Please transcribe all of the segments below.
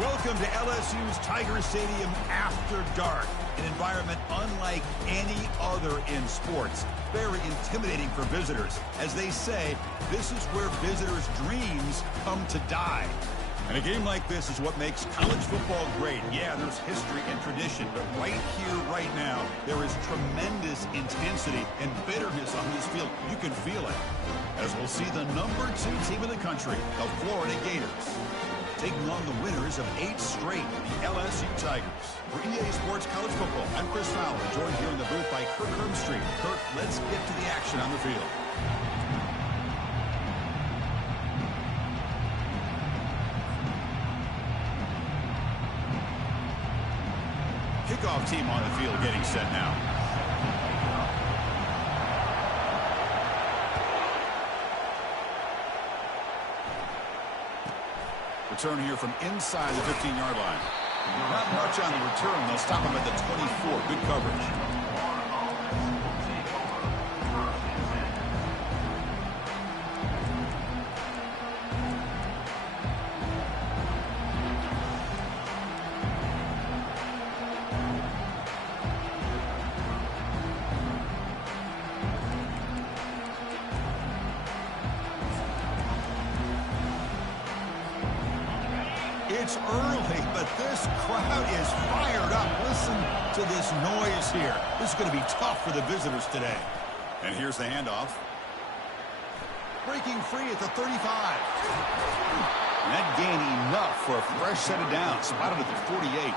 Welcome to LSU's Tiger Stadium after dark, an environment unlike any other in sports. Very intimidating for visitors. As they say, this is where visitors' dreams come to die. And a game like this is what makes college football great. Yeah, there's history and tradition, but right here, right now, there is tremendous intensity and bitterness on this field. You can feel it. As we'll see the number 2 team in the country, the Florida Gators, taking on the winners of 8 straight, the LSU Tigers. For EA Sports College Football, I'm Chris Fowler, joined here in the booth by Kirk Herbstreit. Kirk, let's get to the action on the field. Kickoff team on the field getting set now. Return here from inside the 15-yard line. Not much on the return. They'll stop him at the 24. Good coverage. It's early, but this crowd is fired up. Listen to this noise here. This is going to be tough for the visitors today. And here's the handoff. Breaking free at the 35. And that gain enough for a fresh set of downs. Spotted at the 48.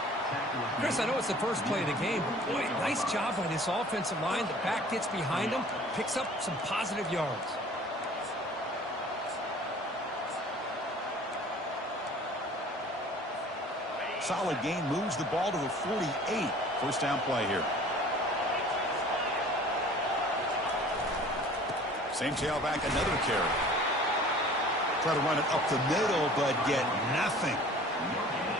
Chris, I know it's the first play of the game, but boy, nice job by this offensive line. The back gets behind him, picks up some positive yards. Solid gain, moves the ball to the 48. First down play here. Same tailback, another carry. Try to run it up the middle, but get nothing.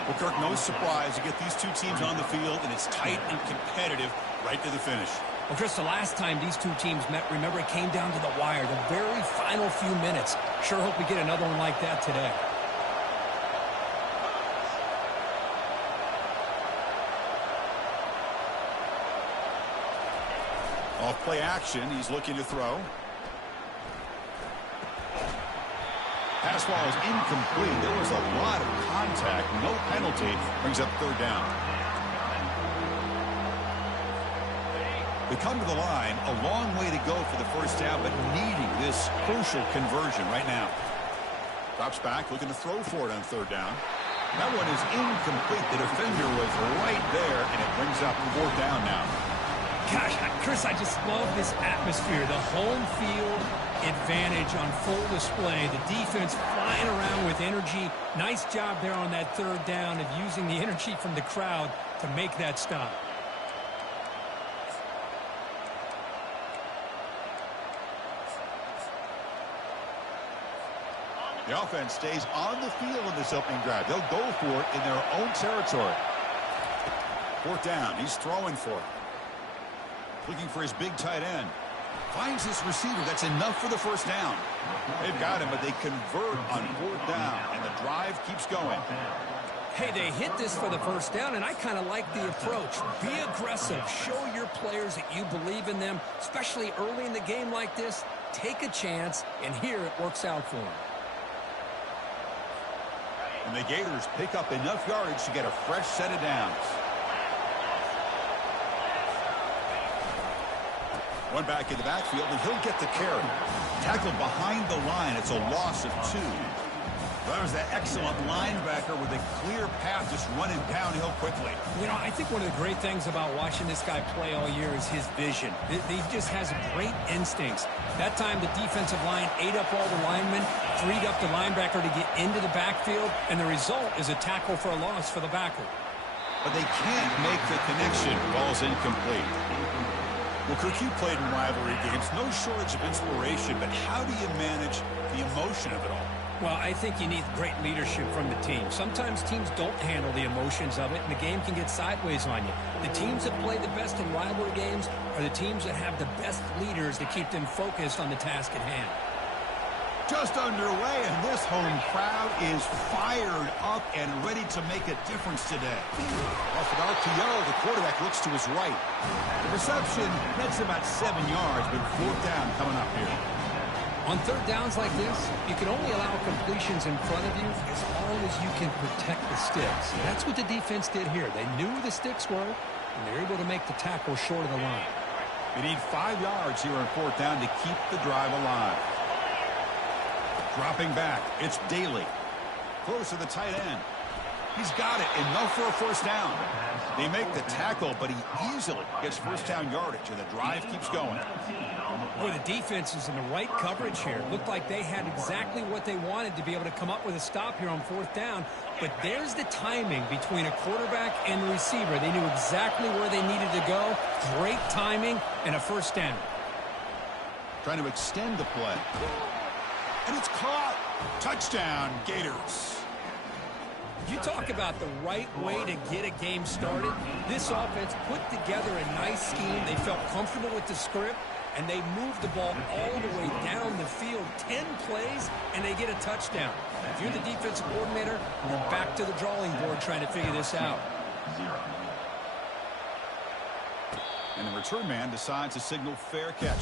Well, Kirk, no surprise. You get these two teams on the field, and it's tight and competitive right to the finish. Well, Chris, the last time these two teams met, remember, it came down to the wire, the very final few minutes. Sure hope we get another one like that today. Off play action, he's looking to throw. Pass ball is incomplete. There was a lot of contact. No penalty. Brings up third down. They come to the line. A long way to go for the first down, but needing this crucial conversion right now. Drops back, looking to throw for it on third down. That one is incomplete. The defender was right there, and it brings up fourth down now. Gosh, Chris, I just love this atmosphere. The home field advantage on full display. The defense flying around with energy. Nice job there on that third down of using the energy from the crowd to make that stop. The offense stays on the field in this opening drive. They'll go for it in their own territory. Fourth down. He's throwing for it. Looking for his big tight end. Finds this receiver. That's enough for the first down. They've got him, but they convert on fourth down, and the drive keeps going. Hey, they hit this for the first down, and I kind of like the approach. Be aggressive. Show your players that you believe in them, especially early in the game like this. Take a chance, and here it works out for them. And the Gators pick up enough yardage to get a fresh set of downs. One back in the backfield, and he'll get the carry. Tackled behind the line. It's a loss of 2. That was that excellent linebacker with a clear path just running downhill quickly. You know, I think one of the great things about watching this guy play all year is his vision. He just has great instincts. That time, the defensive line ate up all the linemen, freed up the linebacker to get into the backfield, and the result is a tackle for a loss for the backer. But they can't make the connection. Ball's incomplete. Well, Kirk, you played in rivalry games. No shortage of inspiration, but how do you manage the emotion of it all? Well, I think you need great leadership from the team. Sometimes teams don't handle the emotions of it, and the game can get sideways on you. The teams that play the best in rivalry games are the teams that have the best leaders to keep them focused on the task at hand. Just underway, and this home crowd is fired up and ready to make a difference today. Off an RPO, the quarterback looks to his right. The reception nets about 7 yards, but fourth down coming up here. On third downs like this, you can only allow completions in front of you as long as you can protect the sticks. That's what the defense did here. They knew the sticks were, and they're able to make the tackle short of the line. They need 5 yards here on fourth down to keep the drive alive. Dropping back, it's Daly. Close to the tight end. He's got it, enough for a first down. They make the tackle, but he easily gets first down yardage, and the drive keeps going. Boy, the defense is in the right coverage here. Looked like they had exactly what they wanted to be able to come up with a stop here on fourth down. But there's the timing between a quarterback and the receiver. They knew exactly where they needed to go. Great timing and a first down. Trying to extend the play. And it's caught. Touchdown, Gators. You talk about the right way to get a game started. This offense put together a nice scheme. They felt comfortable with the script, and they moved the ball all the way down the field. 10 plays, and they get a touchdown. If you're the defensive coordinator, you're back to the drawing board trying to figure this out. And the return man decides to signal fair catch.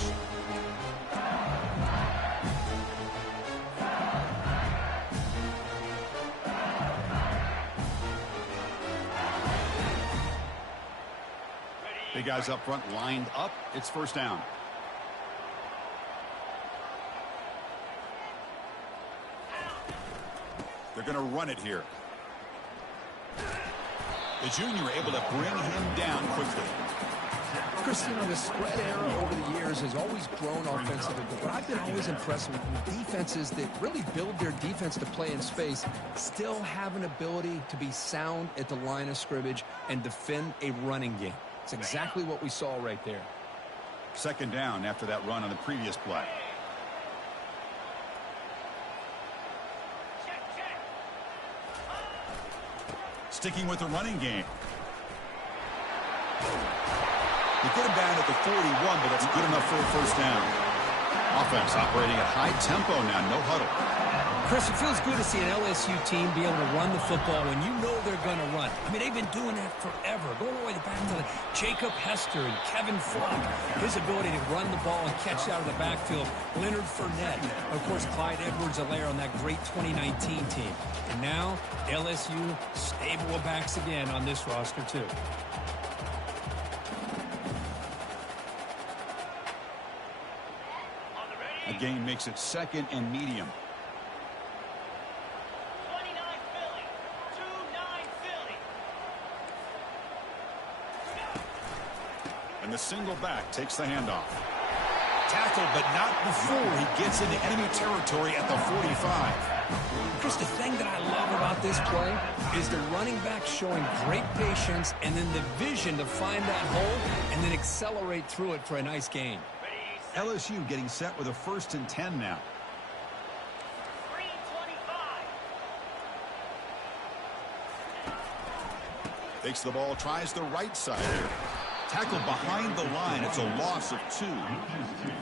Big guys up front lined up. It's first down. They're going to run it here. The junior able to bring him down quickly. Chris, you know, the spread era over the years has always grown offensively, but what I've been always impressed with defenses that really build their defense to play in space still have an ability to be sound at the line of scrimmage and defend a running game. It's exactly what we saw right there. Second down after that run on the previous play. Sticking with the running game. They get him down at the 41, but that's good enough for a first down. Offense operating at high tempo now, no huddle. Chris, it feels good to see an LSU team be able to run the football when you know they're going to run. I mean, they've been doing that forever. Going all the way back to Jacob Hester and Kevin Flock. His ability to run the ball and catch out of the backfield. Leonard Fournette. Of course, Clyde Edwards-Helaire on that great 2019 team. And now, LSU stable of backs again on this roster, too. The game makes it second and medium. And the single back takes the handoff. Tackled, but not before he gets into enemy territory at the 45. Chris, the thing that I love about this play is the running back showing great patience and then the vision to find that hole and then accelerate through it for a nice gain. LSU getting set with a 1st and 10 now. Takes the ball, tries the right side here. Tackled behind the line. It's a loss of 2.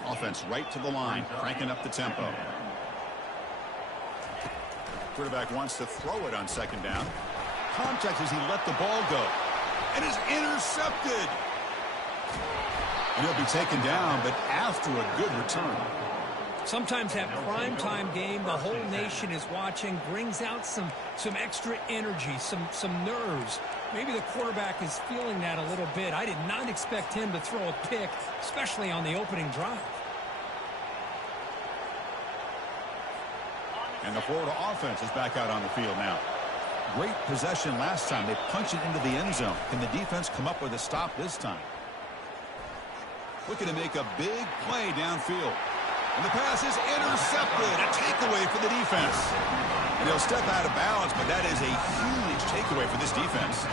Offense right to the line, cranking up the tempo. Quarterback wants to throw it on second down. Contact as he let the ball go. And is intercepted. And he'll be taken down, but after a good return. Sometimes that primetime game, the whole nation is watching, brings out some extra energy, some nerves. Maybe the quarterback is feeling that a little bit. I did not expect him to throw a pick, especially on the opening drive. And the Florida offense is back out on the field now. Great possession last time. They punch it into the end zone. Can the defense come up with a stop this time? Looking to make a big play downfield. And the pass is intercepted. A takeaway for the defense. And he'll step out of bounds, but that is a huge takeaway for this defense.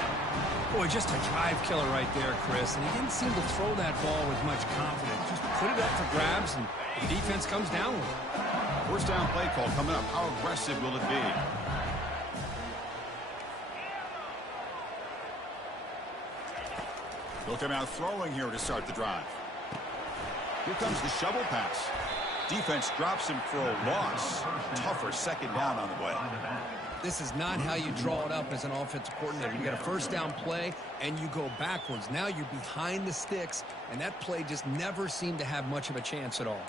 Boy, just a drive killer right there, Chris. And he didn't seem to throw that ball with much confidence. Just put it up for grabs, and the defense comes down with it. First down play call coming up. How aggressive will it be? They'll come out throwing here to start the drive. Here comes the shovel pass. Defense drops him for a loss. Tougher second down on the way. This is not how you draw it up as an offensive coordinator. You got a first down play, and you go backwards. Now you're behind the sticks, and that play just never seemed to have much of a chance at all.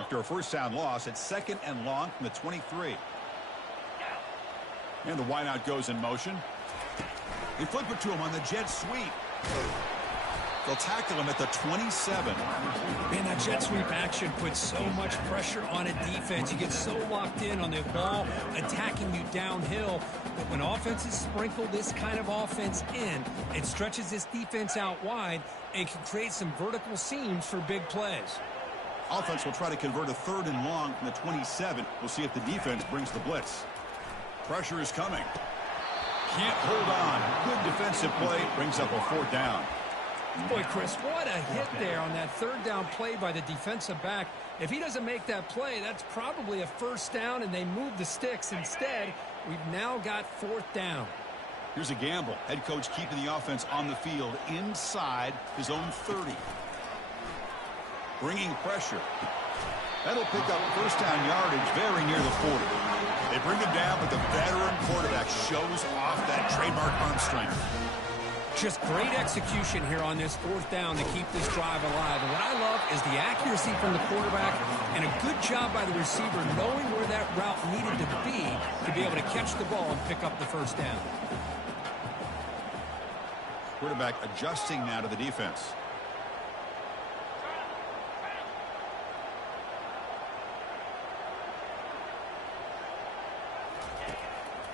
After a first down loss, it's 2nd and long from the 23. And the wideout goes in motion. They flip it to him on the jet sweep. They'll tackle him at the 27. Man, that jet sweep action puts so much pressure on a defense. You get so locked in on the ball attacking you downhill. But when offenses sprinkle this kind of offense in, it stretches this defense out wide and can create some vertical seams for big plays. Offense will try to convert a 3rd and long from the 27. We'll see if the defense brings the blitz. Pressure is coming. Can't hold on. Good defensive play. Brings up a 4th down. Boy, Chris, what a hit there on that 3rd down play by the defensive back. If he doesn't make that play, that's probably a first down, and they move the sticks. Instead, we've now got 4th down. Here's a gamble. Head coach keeping the offense on the field inside his own 30. Bringing pressure. That'll pick up first down yardage very near the 40. They bring him down, but the veteran quarterback shows off that trademark arm strength. Just great execution here on this 4th down to keep this drive alive. And what I love is the accuracy from the quarterback and a good job by the receiver knowing where that route needed to be able to catch the ball and pick up the first down. Quarterback adjusting now to the defense.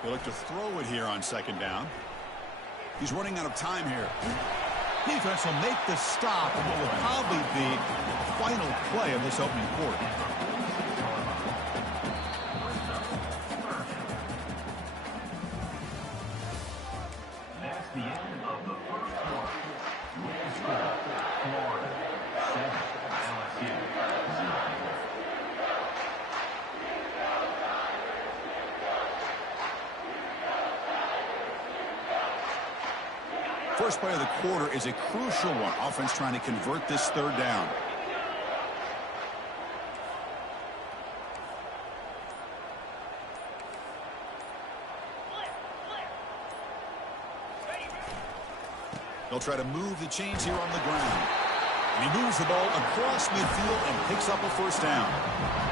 They look to throw it here on 2nd down. He's running out of time here. Defense will make the stop and what will probably be the final play of this opening quarter. That's the end of the first quarter. Your score, Florida 7, LSU 0. First play of the quarter is a crucial one. Offense trying to convert this 3rd down. They'll try to move the chains here on the ground. And he moves the ball across midfield and picks up a first down.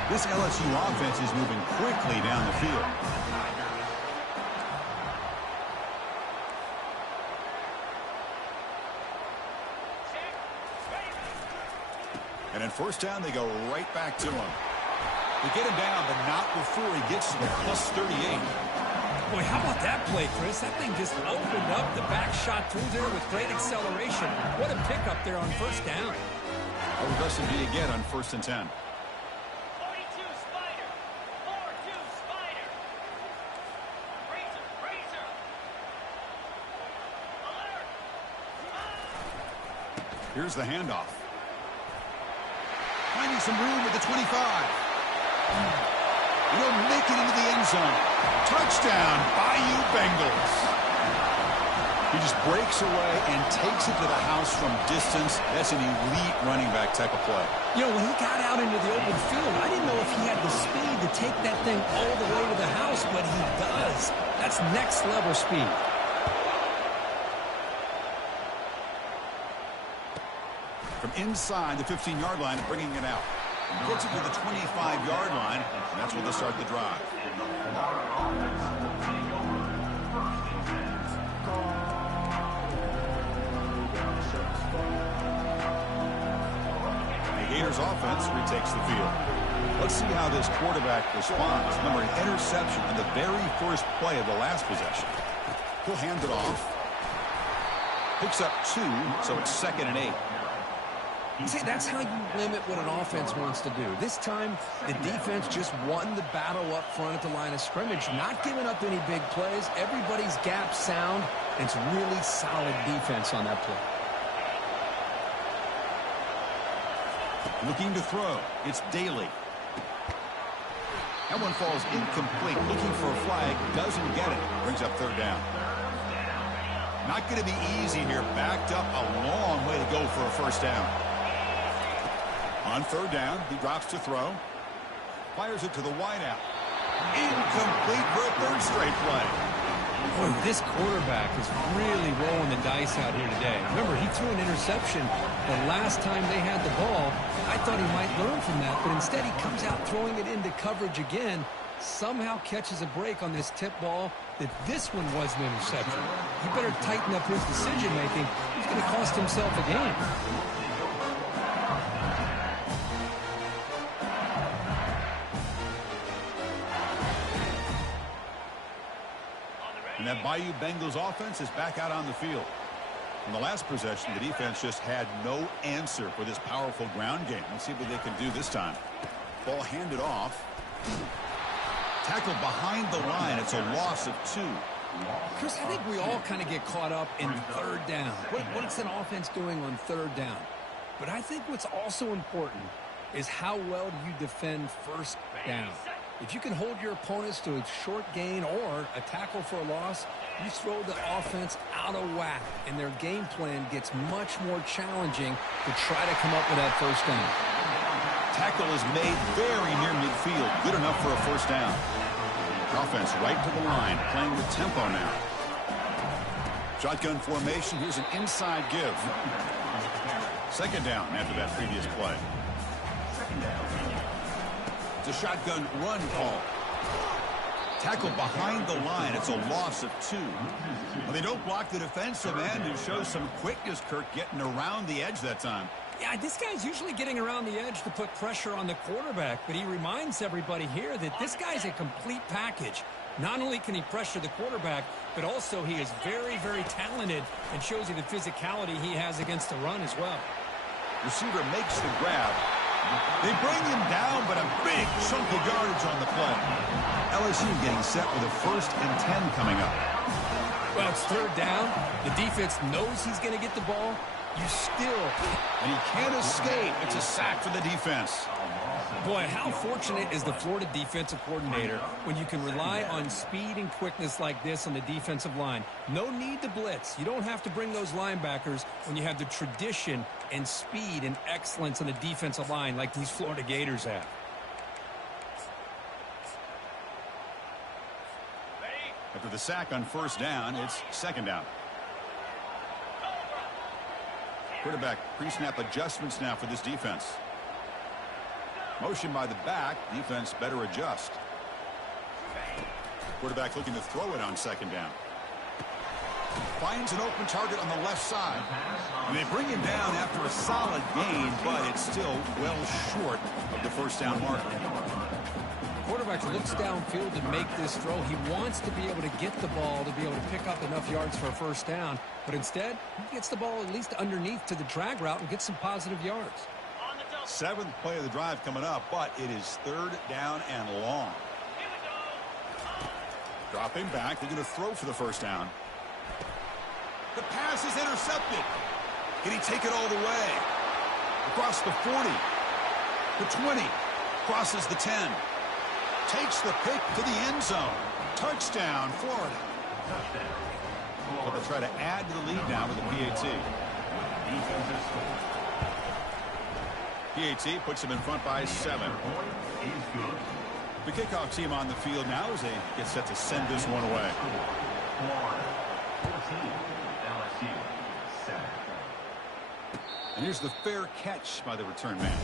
This LSU offense is moving quickly down the field. And in first down, they go right back to him. They get him down, but not before he gets to the plus 38. Boy, how about that play, Chris? That thing just opened up. The back shot through there with great acceleration. What a pickup there on first down. A regressive beat again on 1st and 10. 42 Spider. 4-2 Spider. Razor. Alert. Here's the handoff. Finding some room at the 25. He'll make it into the end zone. Touchdown, Bayou Bengals. He just breaks away and takes it to the house from distance. That's an elite running back type of play. You know, when he got out into the open field, I didn't know if he had the speed to take that thing all the way to the house, but he does. That's next level speed. From inside the 15-yard line, bringing it out. Gets it to the 25-yard line, and that's where they start the drive. The Gators offense retakes the field. Let's see how this quarterback responds. Remember, an interception on the very first play of the last possession. He'll hand it off. Picks up 2, so it's 2nd and 8. See, that's how you limit what an offense wants to do. This time, the defense just won the battle up front at the line of scrimmage, not giving up any big plays. Everybody's gap sound. It's really solid defense on that play. Looking to throw. It's Daly. That one falls incomplete. Looking for a flag. Doesn't get it. Brings up third down. Not going to be easy here. Backed up a long way to go for a first down. On third down, he drops to throw. Fires it to the wideout. Incomplete for a third straight play. Boy, this quarterback is really rolling the dice out here today. Remember, he threw an interception the last time they had the ball. I thought he might learn from that, but instead he comes out throwing it into coverage again. Somehow catches a break on this tip ball that this one was an interception. He better tighten up his decision-making. He's going to cost himself a game. And that Bayou Bengals offense is back out on the field. In the last possession, the defense just had no answer for this powerful ground game. Let's see what they can do this time. Ball handed off. Tackled behind the line. It's a loss of 2. Chris, I think we all kind of get caught up in third down. What's an offense doing on third down? But I think what's also important is how well do you defend first down. If you can hold your opponents to a short gain or a tackle for a loss, you throw the offense out of whack, and their game plan gets much more challenging to try to come up with that first down. Tackle is made very near midfield. Good enough for a first down. Offense right to the line, playing with tempo now. Shotgun formation. Here's an inside give. Second down after that previous play. It's a shotgun run call. Tackle behind the line. It's a loss of 2. Well, they don't block the defensive end, who shows some quickness, Kirk, getting around the edge that time. Yeah, this guy's usually getting around the edge to put pressure on the quarterback, but he reminds everybody here that this guy's a complete package. Not only can he pressure the quarterback, but also he is very, very talented and shows you the physicality he has against the run as well. Receiver makes the grab. They bring him down, but a big chunk of yardage on the play. LSU getting set with a 1st and 10 coming up. Well, it's third down. The defense knows he's going to get the ball. You still... And he can't escape. It's a sack for the defense. Boy, how fortunate is the Florida defensive coordinator when you can rely on speed and quickness like this on the defensive line. No need to blitz. You don't have to bring those linebackers when you have the tradition and speed and excellence on the defensive line like these Florida Gators have. After the sack on first down, it's second down. Quarterback pre-snap adjustments now for this defense. Motion by the back. Defense better adjust. Quarterback looking to throw it on second down. Finds an open target on the left side. And they bring him down after a solid gain, but it's still well short of the first down marker. Quarterback looks downfield to make this throw. He wants to be able to get the ball to be able to pick up enough yards for a first down. But instead, he gets the ball at least underneath to the drag route and gets some positive yards. 7th play of the drive coming up, but it is third down and long. Dropping back. They're going to throw for the first down. The pass is intercepted. Can he take it all the way? Across the 40. The 20. Crosses the 10. Takes the pick to the end zone. Touchdown, Florida. But they'll try to add to the lead now with the PAT. PAT puts them in front by 7. The kickoff team on the field now as they get set to send this one away. And here's the fair catch by the return man.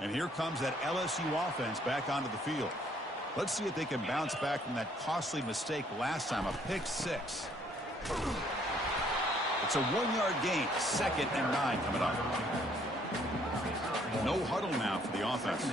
And here comes that LSU offense back onto the field. Let's see if they can bounce back from that costly mistake last time, a pick 6. It's a 1-yard gain, 2nd and 9 coming up. No huddle now for the offense.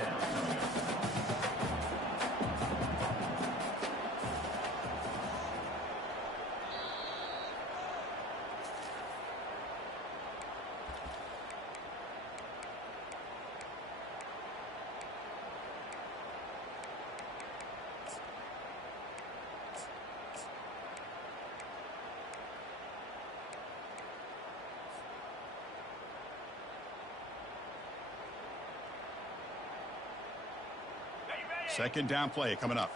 Second down play coming up.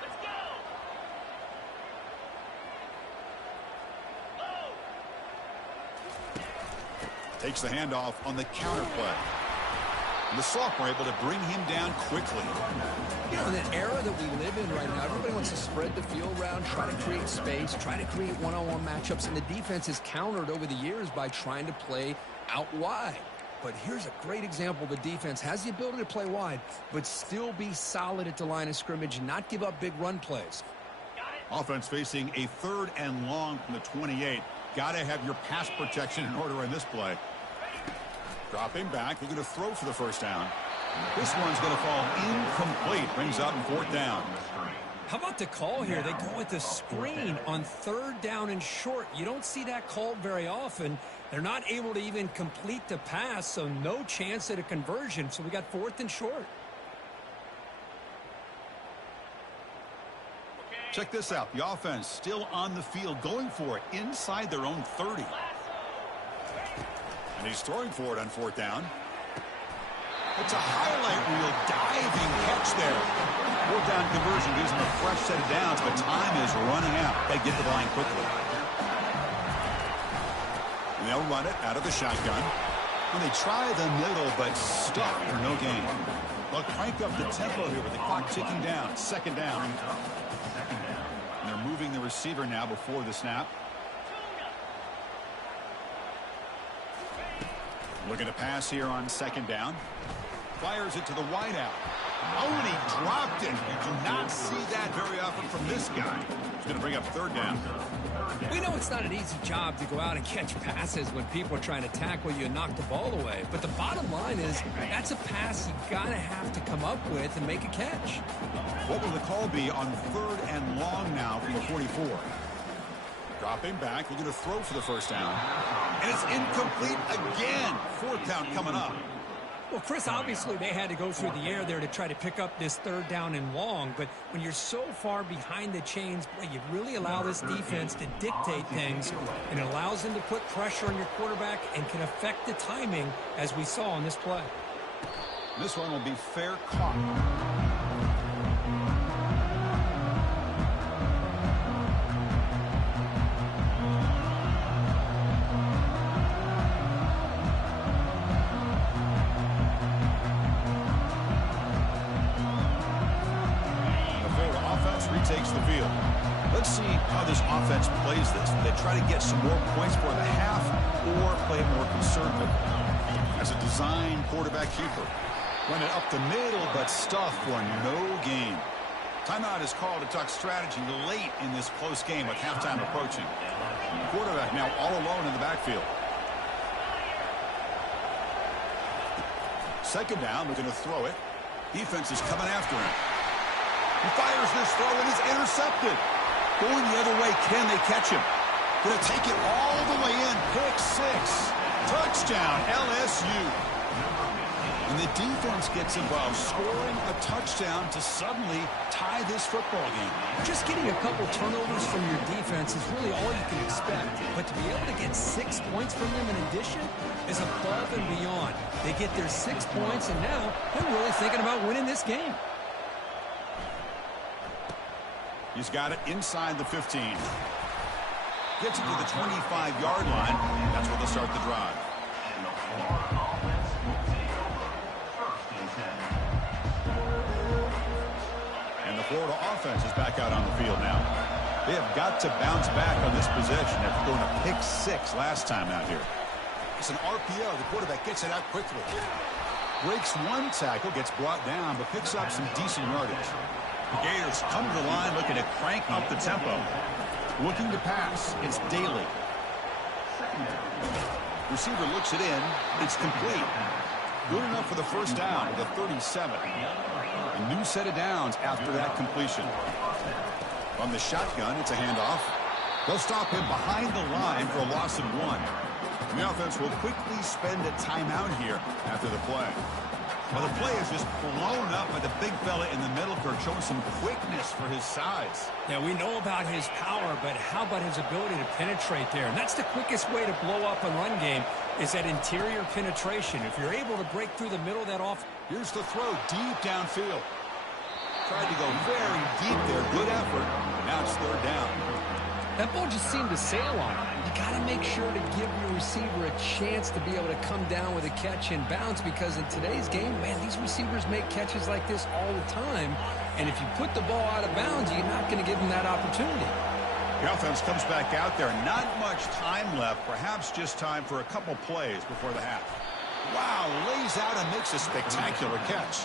Let's go. Low. Takes the handoff on the counter play. And the sophomore able to bring him down quickly. You know, in the era that we live in right now, everybody wants to spread the field around, try to create space, try to create one-on-one matchups, and the defense has countered over the years by trying to play out wide. But here's a great example. The defense has the ability to play wide, but still be solid at the line of scrimmage and not give up big run plays. Offense facing a 3rd and long from the 28. Got to have your pass protection in order in this play. Dropping back, looking to throw for the first down. This one's going to fall incomplete. Brings up 4th down. How about the call here? They go with the screen on 3rd down and short. You don't see that called very often. They're not able to even complete the pass, so no chance at a conversion. So we got 4th and short. Check this out. The offense still on the field, going for it inside their own 30. And he's throwing for it on 4th down. It's a highlight reel diving catch there. 4th down conversion gives him a fresh set of downs, but time is running out. Got to get to the line quickly. And they'll run it out of the shotgun. And they try the middle, but stuck for no gain. They'll crank up the tempo here with the clock ticking down. 2nd down. And they're moving the receiver now before the snap. Looking to pass here on 2nd down. Fires it to the wideout. Oh, and he dropped it. You do not see that very often from this guy. He's going to bring up 3rd down. We know it's not an easy job to go out and catch passes when people are trying to tackle you and knock the ball away. But the bottom line is that's a pass you got to have to come up with and make a catch. What will the call be on 3rd and long now from the 44? Dropping back, looking to throw for the first down. And it's incomplete again. 4th down coming up. Well, Chris, obviously they had to go through the air there to try to pick up this 3rd down and long. But when you're so far behind the chains, boy, you really allow this defense to dictate things. And it allows them to put pressure on your quarterback and can affect the timing, as we saw on this play. This one will be fair caught. Takes the field. Let's see how this offense plays this. They try to get some more points for the half or play more conservative. As a design quarterback keeper. Run it up the middle, but stuff for no gain. Timeout is called to talk strategy late in this close game with halftime approaching. Quarterback now all alone in the backfield. 2nd down, looking to throw it. Defense is coming after him. He fires this throw and is intercepted. Going the other way, can they catch him? Going to take it all the way in. Pick 6. Touchdown, LSU. And the defense gets involved, scoring a touchdown to suddenly tie this football game. Just getting a couple turnovers from your defense is really all you can expect. But to be able to get 6 points from them in addition is above and beyond. They get their 6 points, and now they're really thinking about winning this game. He's got it inside the 15. Gets it to the 25-yard line. That's where they'll start the drive. And the Florida offense is back out on the field now. They have got to bounce back on this possession after going to pick 6 last time out here. It's an RPO. The quarterback gets it out quickly. Breaks one tackle, gets brought down, but picks up some decent yardage. The Gators come to the line looking to crank up the tempo. Looking to pass. It's Daly. Receiver looks it in. It's complete. Good enough for the first down with a 37. A new set of downs after that completion. From the shotgun, it's a handoff. They'll stop him behind the line for a loss of 1. And the offense will quickly spend a timeout here after the play. Well, the play is just blown up by the big fella in the middle, Kirk, showing some quickness for his size. Yeah, we know about his power, but how about his ability to penetrate there? And that's the quickest way to blow up a run game, is that interior penetration. If you're able to break through the middle of that off. Here's the throw deep downfield. Tried to go very deep there. Good effort. Now it's third down. That ball just seemed to sail on him. You got to make sure to give your receiver a chance to be able to come down with a catch and bounce, because in today's game, man, these receivers make catches like this all the time. And if you put the ball out of bounds, you're not going to give them that opportunity. The offense comes back out there. Not much time left. Perhaps just time for a couple plays before the half. Wow, lays out and makes a spectacular catch.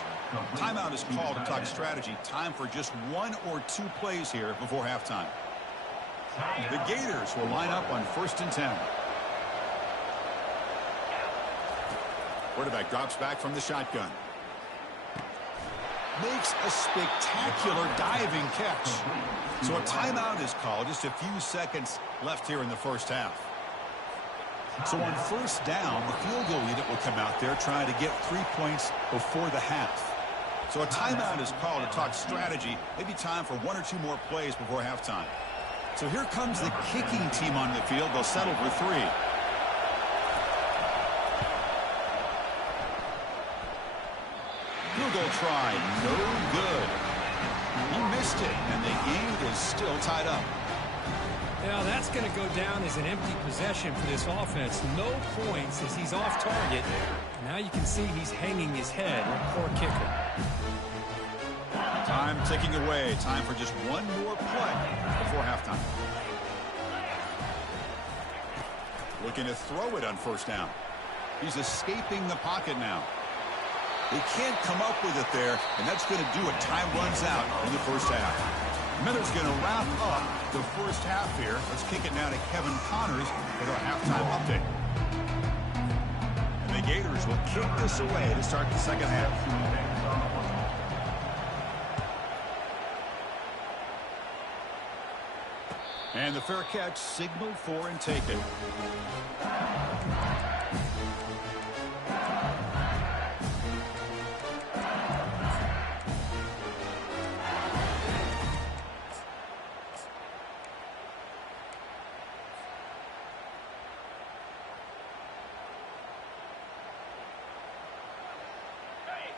Timeout is called to talk strategy. Time for just 1 or 2 plays here before halftime. The Gators will line up on 1st and 10. Quarterback drops back from the shotgun. Makes a spectacular diving catch. So a timeout is called. Just a few seconds left here in the first half. So on 1st down, the field goal unit will come out there trying to get 3 points before the half. So a timeout is called to talk strategy. Maybe time for 1 or 2 more plays before halftime. So here comes the kicking team on the field. They'll settle for 3. Field goal try. No good. He missed it, and the game is still tied up. Now that's going to go down as an empty possession for this offense. No points as he's off target. Now you can see he's hanging his head. Poor kicker. Time ticking away. Time for just 1 more play before halftime. Looking to throw it on 1st down. He's escaping the pocket now. They can't come up with it there, and that's going to do it. Time runs out in the first half. Miller's going to wrap up the first half here. Let's kick it now to Kevin Connors with our halftime update. And the Gators will kick this away to start the second half. And the fair catch signaled for and taken.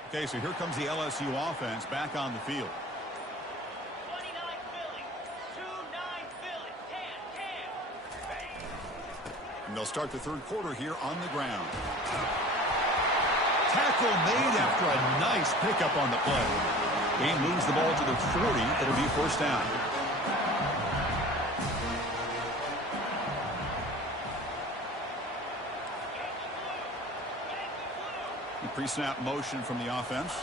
Okay, so here comes the LSU offense back on the field. 29 Philly, 2-9 Philly, 10. And they'll start the third quarter here on the ground. Tackle made after a nice pickup on the play. Game moves the ball to the 40. It'll be 1st down. Pre-snap motion from the offense.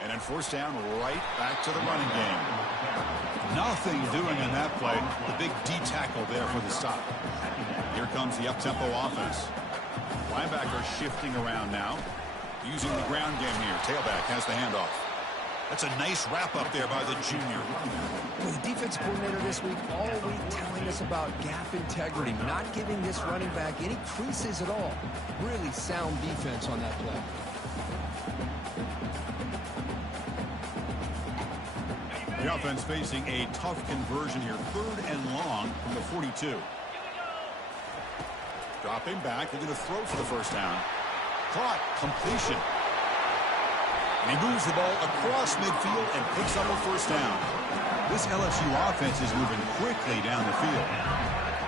And then 1st down, right back to the running game. Nothing doing in that play. The big D tackle there for the stop. Here comes the up-tempo offense. Linebacker shifting around now. Using the ground game here. Tailback has the handoff. That's a nice wrap-up there by the junior. Well, the defense coordinator this week, all week telling us about gap integrity, not giving this running back any creases at all. Really sound defense on that play. The offense facing a tough conversion here. 3rd and long from the 42. Dropping back. They're going to throw for the 1st down. Caught. Completion. And he moves the ball across midfield and picks up a 1st down. This LSU offense is moving quickly down the field.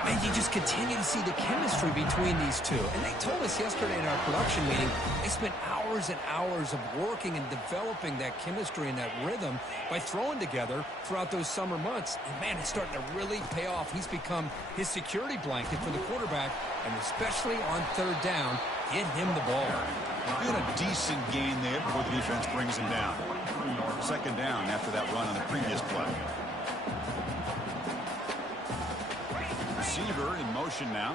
And you just continue to see the chemistry between these two. And they told us yesterday in our production meeting, they spent hours and hours of working and developing that chemistry and that rhythm by throwing together throughout those summer months. And, man, it's starting to really pay off. He's become his security blanket for the quarterback, and especially on 3rd down, get him the ball. Been a decent gain there before the defense brings him down. 2nd down after that run on the previous play. Receiver in motion now.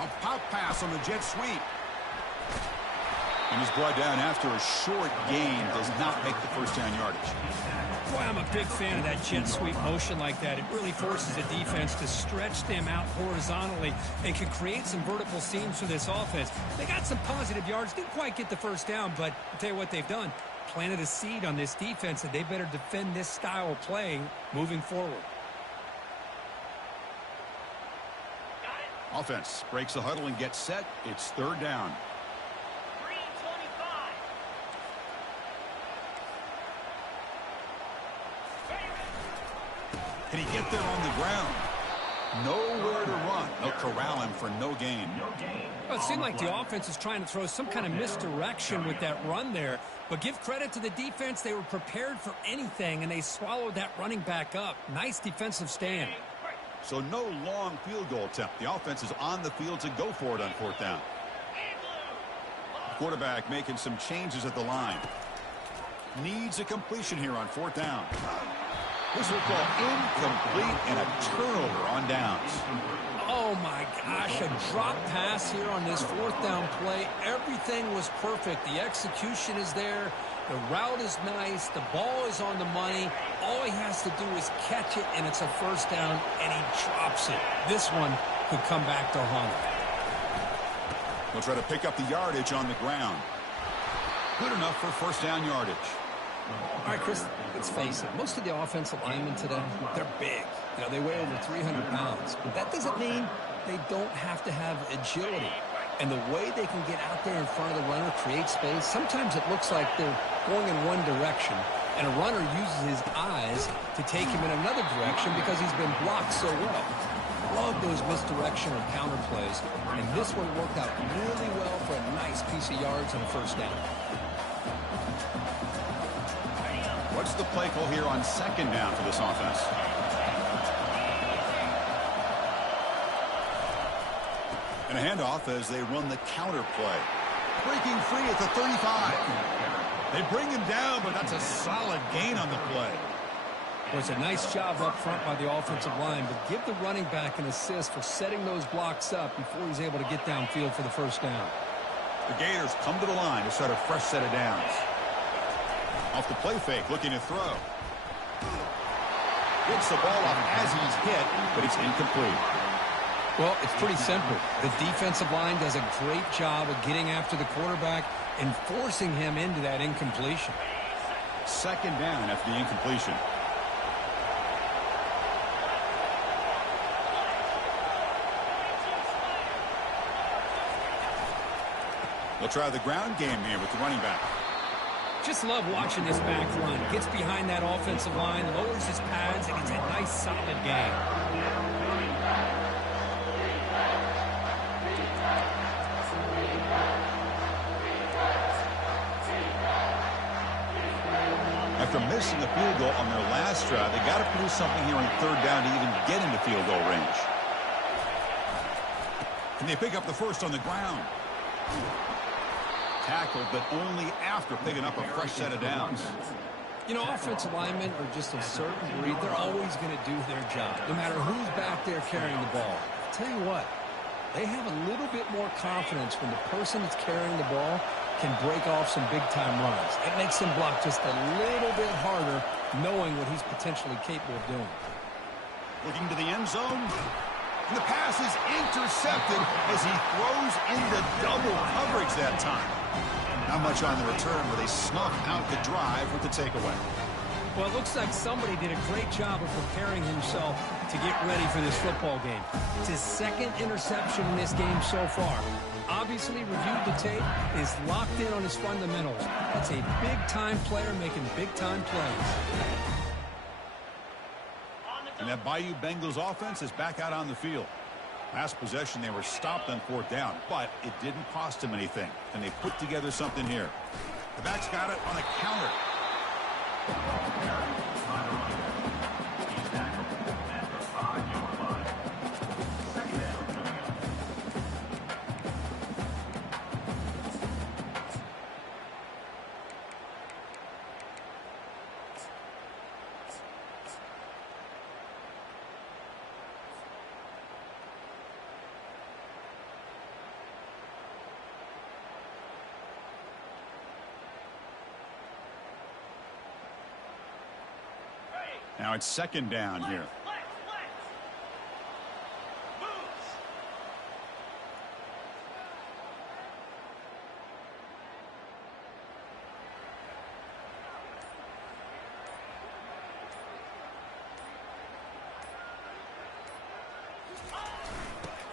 A pop pass on the jet sweep. And he's brought down after a short gain, does not make the first down yardage. Boy, I'm a big fan of that jet sweep motion like that. It really forces the defense to stretch them out horizontally and can create some vertical seams for this offense. They got some positive yards, didn't quite get the first down, but I'll tell you what they've done. Planted a seed on this defense that they better defend this style of play moving forward. Offense breaks the huddle and gets set. It's third down. 3:25. Can he get there on the ground? Nowhere to run. They'll corral him for no gain. Well, it seemed like the offense is trying to throw some kind of misdirection with that run there. But give credit to the defense. They were prepared for anything, and they swallowed that running back up. Nice defensive stand. So no long field goal attempt. The offense is on the field to go for it on fourth down. Quarterback making some changes at the line. Needs a completion here on fourth down. This will call incomplete and a turnover on downs. Oh, my gosh, a drop pass here on this fourth down play. Everything was perfect. The execution is there. The route is nice. The ball is on the money. All he has to do is catch it, and it's a first down, and he drops it. This one could come back to haunt him. He'll try to pick up the yardage on the ground. Good enough for first down yardage. All right, Chris, let's face it. Most of the offensive linemen today, they're big. You know, they weigh over 300 pounds. But that doesn't mean they don't have to have agility. And the way they can get out there in front of the runner, create space, sometimes it looks like they're going in one direction, and a runner uses his eyes to take him in another direction because he's been blocked so well. Love those misdirection or counter plays, and this one worked out really well for a nice piece of yards and a first down. What's the play call here on second down for this offense? And a handoff as they run the counter play. Breaking free at the 35. They bring him down, but that's a solid gain on the play. Well, it's a nice job up front by the offensive line, but give the running back an assist for setting those blocks up before he's able to get downfield for the first down. The Gators come to the line to start a fresh set of downs. Off the play fake, looking to throw. Gets the ball off as he's hit, but it's incomplete. Well, it's pretty simple. The defensive line does a great job of getting after the quarterback and forcing him into that incompletion. Second down after the incompletion. They'll try the ground game here with the running back. Just love watching this back run. Gets behind that offensive line, lowers his pads, and gets a nice solid gain. After missing a field goal on their last drive, they got to produce something here on third down to even get into field goal range. And they pick up the first on the ground. Tackled, but only after picking up a fresh set of downs. You know, offensive linemen are just a certain breed. They're always going to do their job, no matter who's back there carrying the ball. I'll tell you what, they have a little bit more confidence when the person that's carrying the ball can break off some big-time runs. It makes them block just a little bit harder, knowing what he's potentially capable of doing. Looking to the end zone. And the pass is intercepted as he throws into double coverage that time. Not much on the return, but they snuff out the drive with the takeaway. Well, it looks like somebody did a great job of preparing himself to get ready for this football game. It's his second interception in this game so far. Obviously reviewed the tape, is locked in on his fundamentals. That's a big-time player making big-time plays. And that Bayou Bengals offense is back out on the field. Last possession, they were stopped on fourth down, but it didn't cost them anything. And they put together something here. The back's got it on a counter. Now it's second down here. Moves.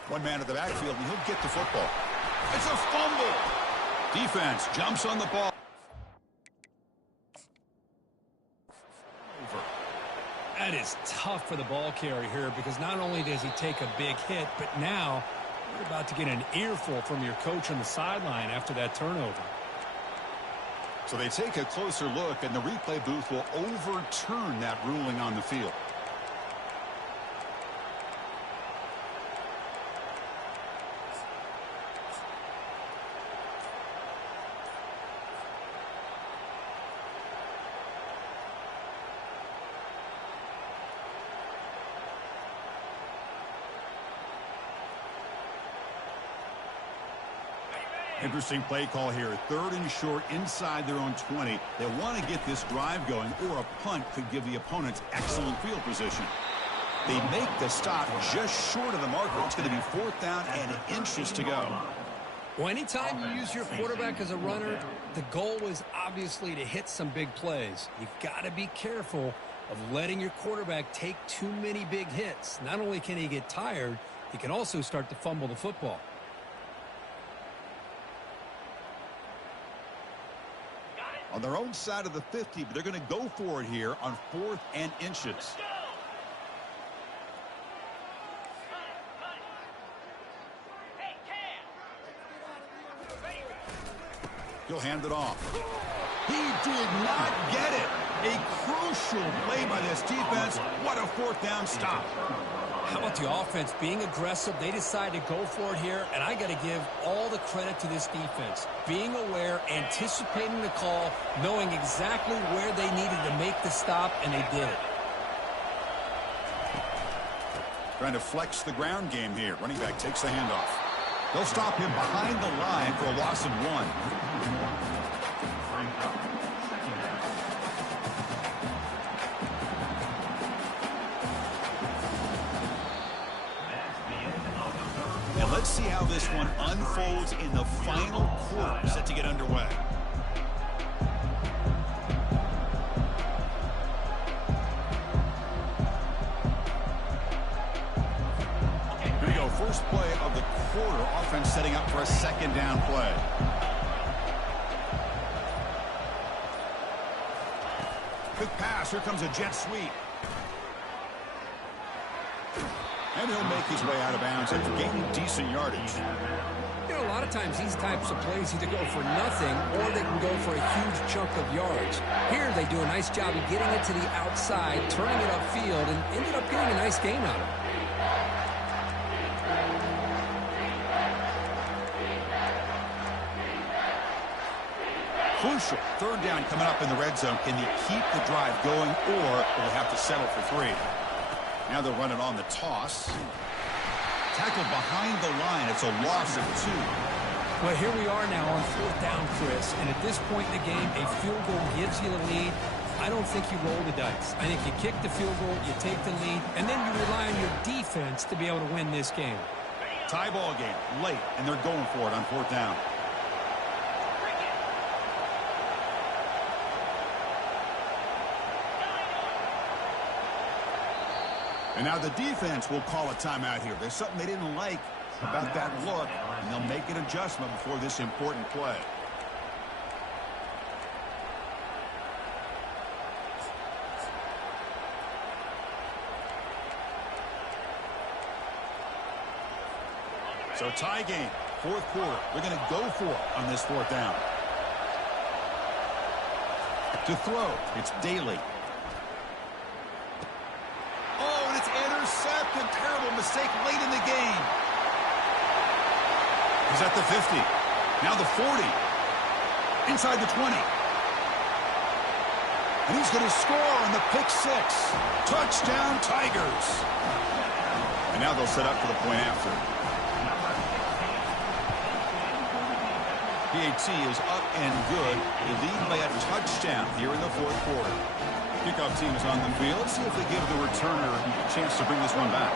One man at the backfield, and he'll get the football. It's a fumble. Defense jumps on the ball. That is tough for the ball carrier here because not only does he take a big hit, but now you're about to get an earful from your coach on the sideline after that turnover. So they take a closer look, and the replay booth will overturn that ruling on the field. Interesting play call here. 3rd and short inside their own 20. They want to get this drive going, or a punt could give the opponents excellent field position. They make the stop just short of the marker. It's going to be 4th down and inches to go. Well, anytime you use your quarterback as a runner, the goal is obviously to hit some big plays. You've got to be careful of letting your quarterback take too many big hits. Not only can he get tired, he can also start to fumble the football. On their own side of the 50, but they're going to go for it here on 4th and inches. Hey, Cam. He'll hand it off. He did not get it. A crucial play by this defense. What a 4th down stop. How about the offense being aggressive? They decide to go for it here, and I got to give all the credit to this defense. Being aware, anticipating the call, knowing exactly where they needed to make the stop, and they did it. Trying to flex the ground game here. Running back takes the handoff. They'll stop him behind the line for a loss of 1. Let's see how this one unfolds in the final quarter, set to get underway. Here we go, first play of the quarter. Offense setting up for a 2nd down play. Quick pass, here comes a jet sweep. And he'll make his way out of bounds after gaining decent yardage. You know, a lot of times these types of plays either go for nothing or they can go for a huge chunk of yards. Here they do a nice job of getting it to the outside, turning it upfield, and ended up getting a nice gain out of it. Crucial 3rd down coming up in the red zone. Can they keep the drive going, or will they have to settle for 3? Now they'll run it on the toss. Tackled behind the line. It's a loss of 2. Well, here we are now on 4th down, Chris. And at this point in the game, a field goal gives you the lead. I don't think you roll the dice. I think you kick the field goal, you take the lead, and then you rely on your defense to be able to win this game. Tie ball game late, and they're going for it on 4th down. And now the defense will call a timeout here. There's something they didn't like about that look, and they'll make an adjustment before this important play. So tie game, 4th quarter. They're going to go for it on this 4th down. To throw, it's Daly. Oh, and it's intercepted. Terrible mistake late in the game. He's at the 50. Now the 40. Inside the 20. And he's going to score on the pick 6. Touchdown, Tigers. And now they'll set up for the point after. PAT is up and good. They lead by a touchdown here in the 4th quarter. Kickoff team is on the field. Let's see if they give the returner a chance to bring this one back.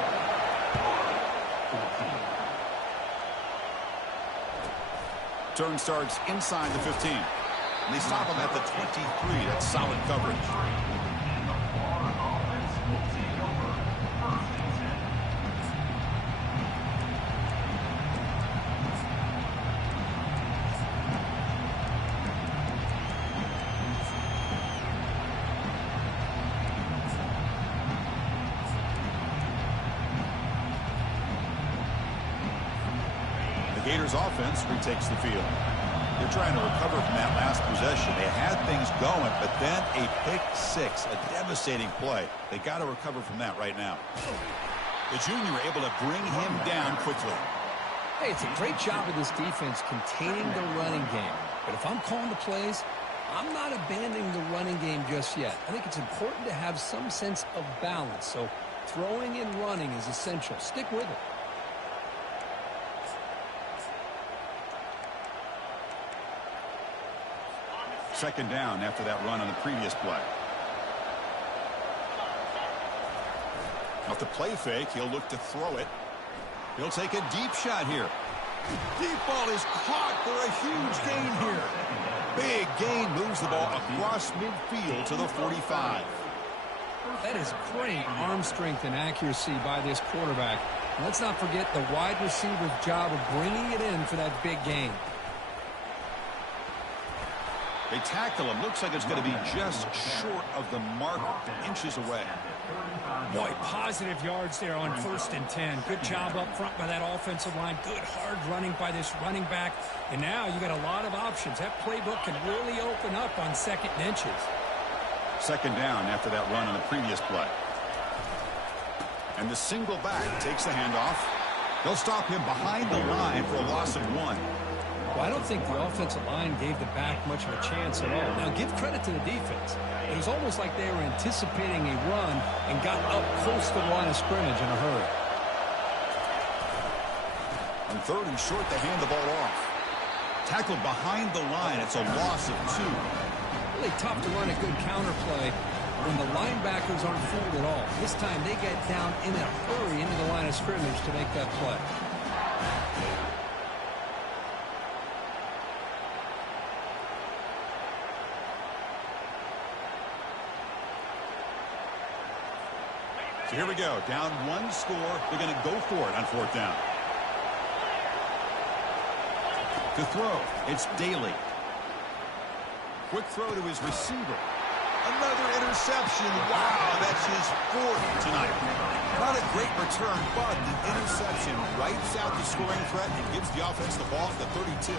Turn starts inside the 15. And they stop him at the 23. That's solid coverage. Gators offense retakes the field. They're trying to recover from that last possession. They had things going, but then a pick six, a devastating play. They got to recover from that right now. The junior able to bring him down quickly. Hey, it's a great job of this defense containing the running game. But if I'm calling the plays, I'm not abandoning the running game just yet. I think it's important to have some sense of balance. So throwing and running is essential. Stick with it. Second down after that run on the previous play. Off the play fake, he'll look to throw it. He'll take a deep shot here. Deep ball is caught for a huge gain here. Big gain, moves the ball across midfield to the 45. That is great arm strength and accuracy by this quarterback. And let's not forget the wide receiver's job of bringing it in for that big gain. They tackle him. Looks like it's going to be just short of the mark, inches away. Boy, positive yards there on 1st and 10. Good job up front by that offensive line. Good hard running by this running back. And now you got a lot of options. That playbook can really open up on 2nd and inches. Second down after that run on the previous play. And the single back takes the handoff. They'll stop him behind the line for a loss of 1. Well, I don't think the offensive line gave the back much of a chance at all. Now, give credit to the defense. It was almost like they were anticipating a run and got up close to the line of scrimmage in a hurry. On 3rd and short, they hand the ball off. Tackled behind the line. It's a loss of 2. Really tough to run a good counter play when the linebackers aren't fooled at all. This time, they get down in a hurry into the line of scrimmage to make that play. So here we go. Down 1 score. They're going to go for it on 4th down. To throw, it's Daly. Quick throw to his receiver. Another interception. Wow, that's his 4th tonight. Not a great return, but the interception wipes out the scoring threat and gives the offense the ball at the 32.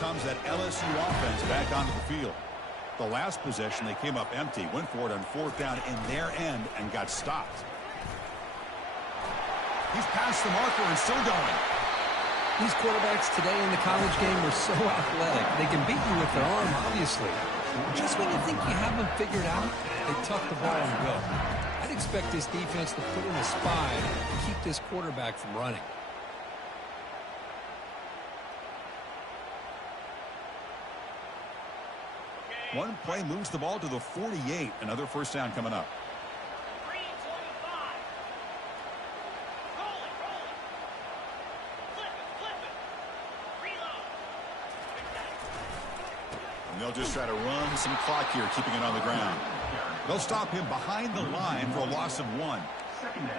Comes that LSU offense back onto the field. The last possession, they came up empty, went for it on 4th down in their end and got stopped. He's past the marker and still going. These quarterbacks today in the college game are so athletic. They can beat you with their arm, obviously. Just when you think you have them figured out, they tuck the ball and go. I'd expect this defense to put in a spy to keep this quarterback from running. One play moves the ball to the 48. Another 1st down coming up. 3:25. Roll it. Flip it. Reload. And they'll just try to run some clock here, keeping it on the ground. They'll stop him behind the line for a loss of 1.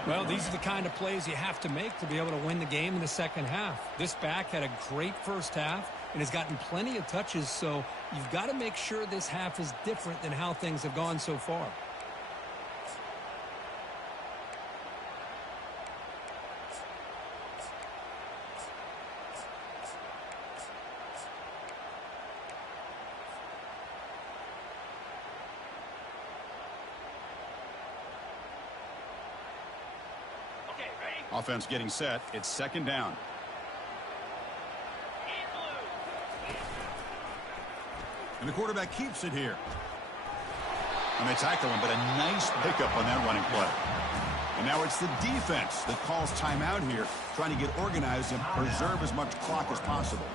Well, these are the kind of plays you have to make to be able to win the game in the 2nd half. This back had a great 1st half and has gotten plenty of touches, so you've got to make sure this half is different than how things have gone so far. Okay, ready? Offense getting set. It's 2nd down. And the quarterback keeps it here. And they tackle him, but a nice pickup on that running play. And now it's the defense that calls timeout here, trying to get organized and preserve as much clock as possible.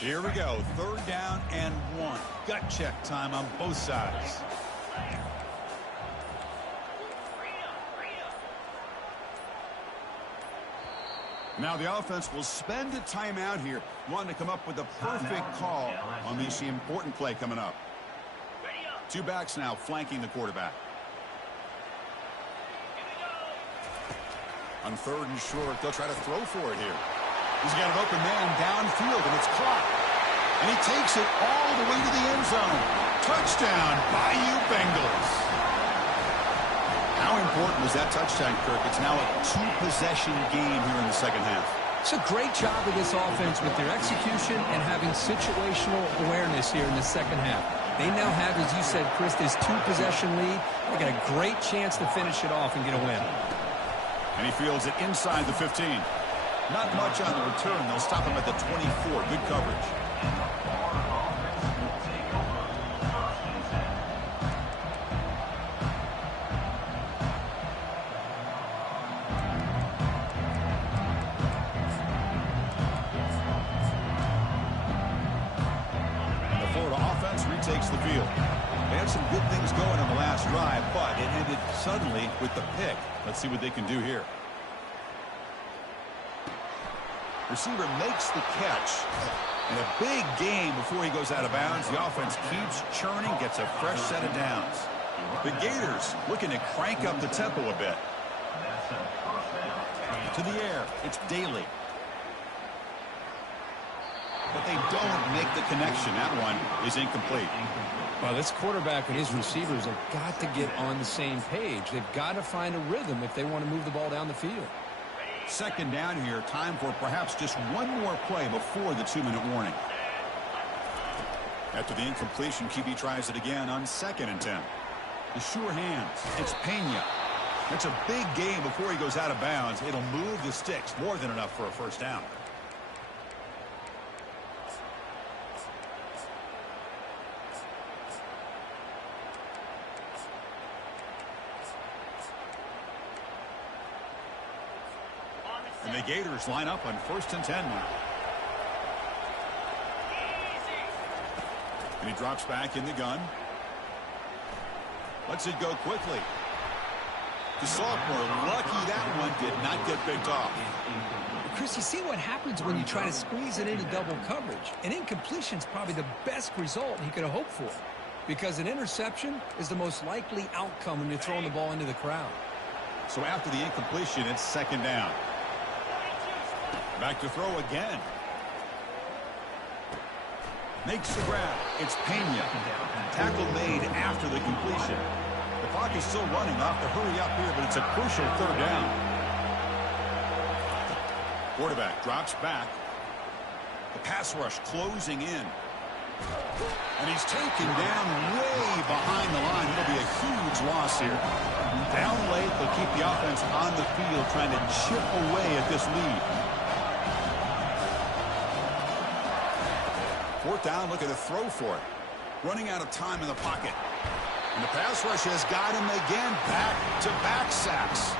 Here we go, 3rd down and 1. Gut check time on both sides. Now the offense will spend a timeout here, wanting to come up with a perfect call on this important play coming up. 2 backs now flanking the quarterback. On 3rd and short, they'll try to throw for it here. He's got an open man downfield, and it's caught. And he takes it all the way to the end zone. Touchdown, Bayou Bengals. How important was that touchdown, Kirk? It's now a 2-possession game here in the second half. It's a great job of this offense with their execution and having situational awareness here in the second half. They now have, as you said, Chris, this 2-possession lead. They got a great chance to finish it off and get a win. And he fields it inside the 15. Not much on the return. They'll stop him at the 24. Good coverage. The Florida offense retakes the field. They had some good things going on the last drive, but it ended suddenly with the pick. Let's see what they can do here. Receiver makes the catch. And a big game before he goes out of bounds. The offense keeps churning, gets a fresh set of downs. The Gators looking to crank up the tempo a bit. To the air, it's Daly. But they don't make the connection. That one is incomplete. Well, this quarterback and his receivers have got to get on the same page. They've got to find a rhythm if they want to move the ball down the field. 2nd down here. Time for perhaps just one more play before the 2-minute warning. After the incompletion, QB tries it again on 2nd and 10. The sure hands. It's Pena. It's a big game before he goes out of bounds. It'll move the sticks. More than enough for a first down. And the Gators line up on 1st and 10 now. And he drops back in the gun. Lets it go quickly. The sophomore, lucky that one did not get picked off. Chris, you see what happens when you try to squeeze it into double coverage. An incompletion is probably the best result he could have hoped for, because an interception is the most likely outcome when you're throwing the ball into the crowd. So after the incompletion, it's 2nd down. Back to throw again. Makes the grab. It's Pena. Tackle made after the completion. The clock is still running. Off to hurry up here, but it's a crucial 3rd down. Quarterback drops back. The pass rush closing in. And he's taken down way behind the line. It'll be a huge loss here. Down late, they'll keep the offense on the field trying to chip away at this lead. 4th down, looking to throw for it. Running out of time in the pocket. And the pass rush has got him again. Back-to-back sacks.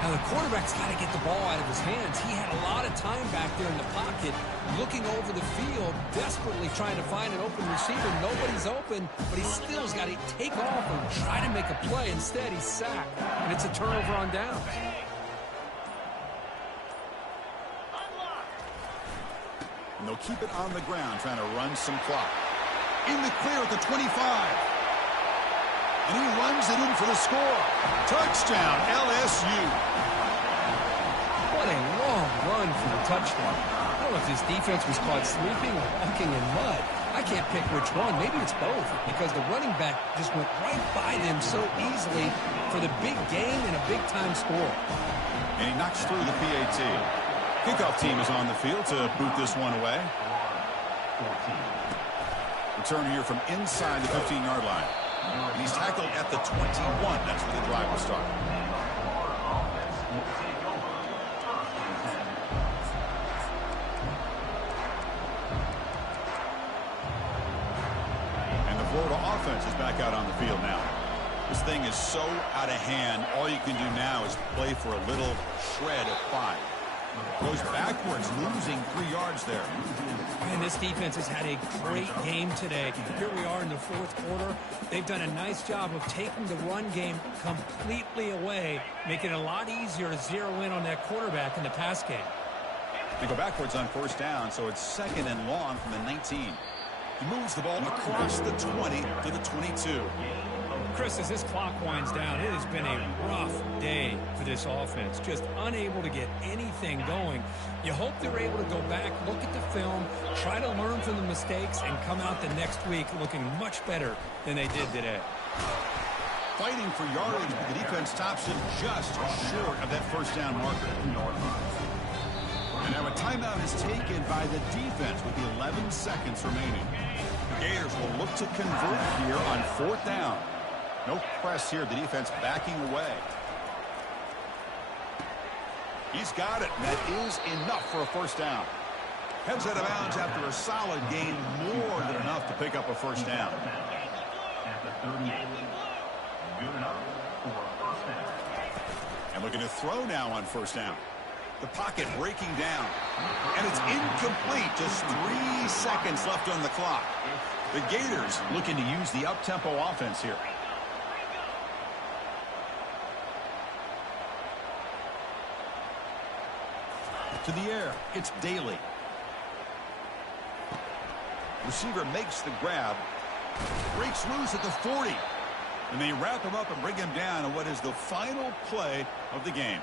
Now the quarterback's got to get the ball out of his hands. He had a lot of time back there in the pocket, looking over the field, desperately trying to find an open receiver. Nobody's open, but he still's got to take off and try to make a play. Instead, he's sacked, and it's a turnover on down. And they'll keep it on the ground, trying to run some clock. In the clear at the 25. And he runs it in for the score. Touchdown, LSU. What a long run for the touchdown. I don't know if this defense was caught sleeping or walking in mud. I can't pick which one. Maybe it's both, because the running back just went right by them so easily for the big game and a big-time score. And he knocks through the PAT. Kickoff team is on the field to boot this one away. Return here from inside the 15-yard line. And he's tackled at the 21. That's where the drive will start. And the Florida offense is back out on the field now. This thing is so out of hand, all you can do now is play for a little shred of 5. Goes backwards, losing 3 yards there. Man, this defense has had a great game today. Here we are in the fourth quarter. They've done a nice job of taking the run game completely away, making it a lot easier to zero in on that quarterback in the pass game. They go backwards on first down, so it's 2nd and long from the 19. He moves the ball across the 20 to the 22. Chris, as this clock winds down, it has been a rough day for this offense. Just unable to get anything going. You hope they're able to go back, look at the film, try to learn from the mistakes, and come out the next week looking much better than they did today. Fighting for yardage, but the defense stops him just short of that first down marker. And now a timeout is taken by the defense with 11 seconds remaining. The Gators will look to convert here on 4th down. No press here. The defense backing away. He's got it. That is enough for a first down. Heads out of bounds after a solid gain, more than enough to pick up a first down. And looking to throw now on first down. The pocket breaking down. And it's incomplete. Just 3 seconds left on the clock. The Gators looking to use the up-tempo offense here. To the air, it's Daly. Receiver makes the grab. Breaks loose at the 40. And they wrap him up and bring him down on what is the final play of the game.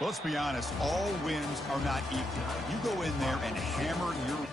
Let's be honest, all wins are not equal. You go in there and hammer your